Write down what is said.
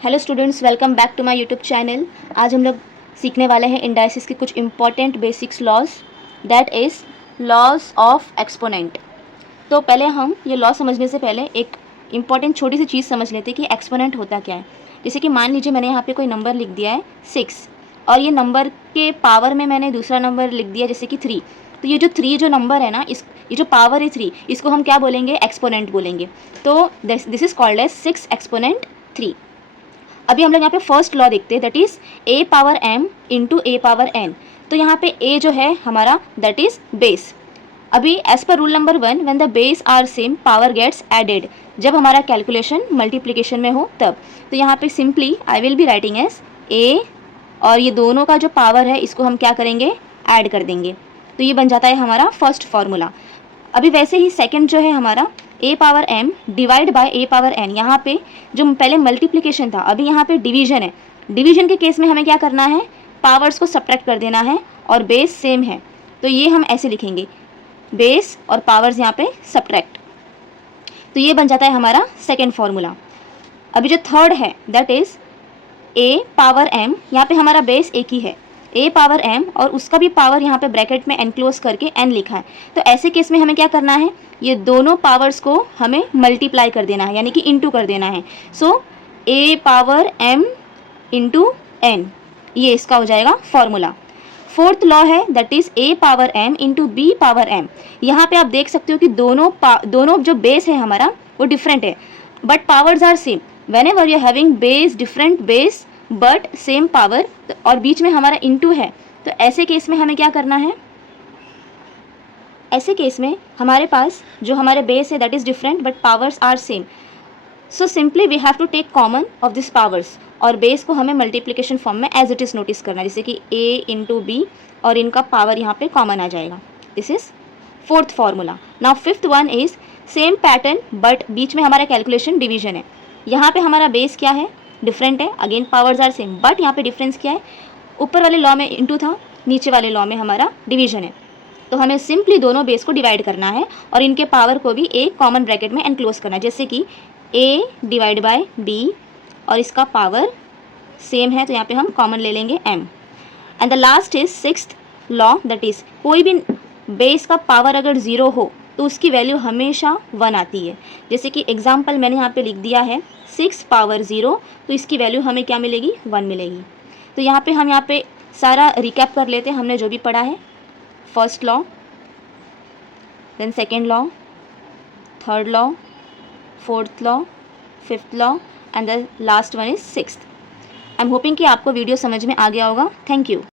Hello students, welcome back to my YouTube channel. आज हम लोग सीखने वाले हैं इंडाइसिस के कुछ important basics laws, that is laws of exponent. तो पहले हम ये लॉ समझने से पहले एक इंपॉर्टेंट छोटी सी चीज़ समझ लेते हैं कि एक्सपोनेंट होता क्या है। जैसे कि मान लीजिए मैंने यहाँ पे कोई नंबर लिख दिया है 6 और ये नंबर के पावर में मैंने दूसरा नंबर लिख दिया जैसे कि 3। तो ये जो 3 जो नंबर है ना, ये जो पावर है 3, इसको हम क्या बोलेंगे? एक्सपोनेंट बोलेंगे। तो this is called as 6 exponent 3। अभी हम लोग यहाँ पे फर्स्ट लॉ देखते हैं, that is a power m into a power n। तो यहाँ पे a जो है हमारा दैट इज बेस। अभी as per rule number 1, when the base are same power gets added, जब हमारा कैलकुलेशन मल्टीप्लिकेशन में हो तब। तो यहाँ पे simply I will be writing as a और ये दोनों का जो पावर है इसको हम क्या करेंगे? ऐड कर देंगे। तो ये बन जाता है हमारा फर्स्ट फॉर्मूला। अभी वैसे ही सेकंड जो है हमारा a power m divide by a power n। यहाँ पे जो पहले मल्टीप्लिकेशन था, अभी यहाँ पे डिवीजन है। डिवीजन के केस में हमें क्या करना है? पावर्स को सब्ट्रैक्ट कर देना है और बेस सेम है, तो ये हम ऐसे लिखेंगे, बेस और पावर्स यहाँ पे सब्ट्रैक्ट। तो ये बन जाता है हमारा सेकेंड फॉर्मूला। अभी जो थर्ड है that is a power m, यहाँ पे हमारा बेस एक ही है, a पावर m और उसका भी पावर यहाँ पे ब्रैकेट में एनक्लोज करके n लिखा है। तो ऐसे केस में हमें क्या करना है? ये दोनों पावर्स को हमें मल्टीप्लाई कर देना है, यानी कि इंटू कर देना है। सो a power m into n, ये इसका हो जाएगा फॉर्मूला। फोर्थ लॉ है that is a power m into b power m। यहाँ पे आप देख सकते हो कि दोनों जो बेस है हमारा वो डिफरेंट है, but powers are same. whenever you are having base different base but same power और बीच में हमारा इंटू है, तो ऐसे केस में हमें क्या करना है? ऐसे केस में हमारे पास जो हमारे बेस है that is different but powers are same, so simply we have to take common of this powers और बेस को हमें मल्टीप्लिकेशन फॉर्म में एज इट इज नोटिस करना है, जैसे कि a इंटू बी और इनका पावर यहाँ पे कॉमन आ जाएगा। This is fourth formula. Now fifth one is same pattern but बीच में हमारा कैलकुलेशन डिवीजन है। यहाँ पे हमारा बेस क्या है? डिफरेंट है, again powers are same, but यहाँ पे डिफरेंस क्या है? ऊपर वाले लॉ में इंटू था, नीचे वाले लॉ में हमारा डिवीजन है। तो हमें सिंपली दोनों बेस को डिवाइड करना है और इनके पावर को भी एक कॉमन ब्रैकेट में एनक्लोज करना है, जैसे कि a डिवाइड बाय b और इसका पावर सेम है तो यहाँ पे हम कॉमन ले लेंगे m। And the last is sixth law, that is कोई भी बेस का पावर अगर 0 हो तो उसकी वैल्यू हमेशा 1 आती है। जैसे कि एग्जाम्पल मैंने यहाँ पे लिख दिया है 6 पावर 0, तो इसकी वैल्यू हमें क्या मिलेगी? 1 मिलेगी। तो यहाँ पे हम यहाँ पे सारा रिकैप कर लेते हैं हमने जो भी पढ़ा है। First law, then second law, third law, fourth law, fifth law and the last one is sixth. I am hoping कि आपको वीडियो समझ में आ गया होगा। Thank you.